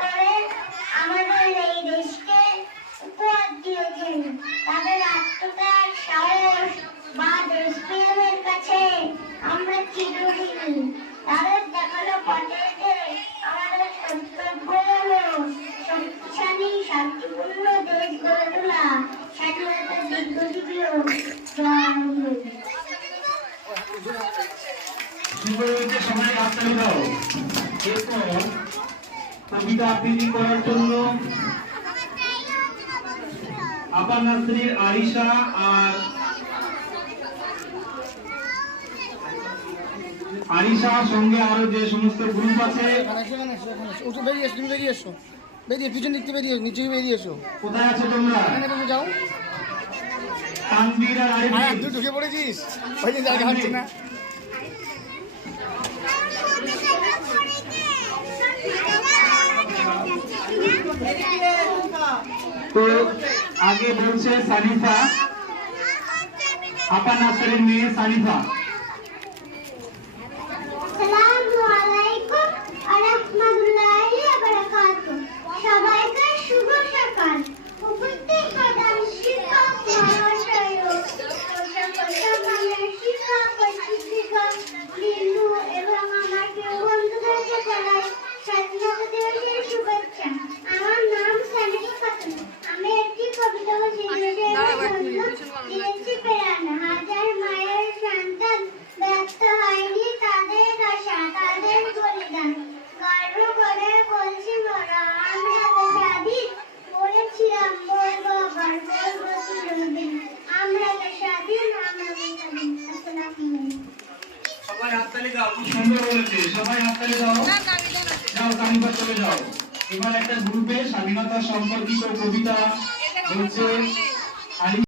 করে আমাদের এই দেশকে উপহার দিয়েছেন। তাদের আত্মত্যাগ, সাহস বা দেশপ্রেমের কাছে আমরা চিরঋণী তাদের দেখানো পথে আমাদের কর্তব্য হল, শক্তিশালী, শান্তিপূর্ণ দেশ গড়ে তোলা স্বাধীনতা দীর্ঘজীবীও জয় সবাই হাত তালি এরপর কবিতা আবৃত্তি করার জন্য আপার নার্সারির আরিশা আর আরিশা সঙ্গে আরও যে সমস্ত গ্রুপ আছে বেরিয়ে এসো, তুমি বেরিয়ে এসো। বেরিয়ে, পিছন দিক বেরিয়ে নিচে বেরিয়ে এসো। কোথায় আছো তোমরা এখানে বসে যাও। তানভীর আর আরে, আরিফিন তুই ঢুকে পড়েছিস? ওই যে জায়গা হচ্ছে না। তো আগে বলছে সানিফা। আপা নাসারের মেয়ে সানিফা। সবাই খুব সুন্দর বলেছে সবাই হাততালি দাও যাও সানিফা চলে যাও। এবার একটা গ্রুপে স্বাধীনতা সম্পর্কিত কবিতা আলি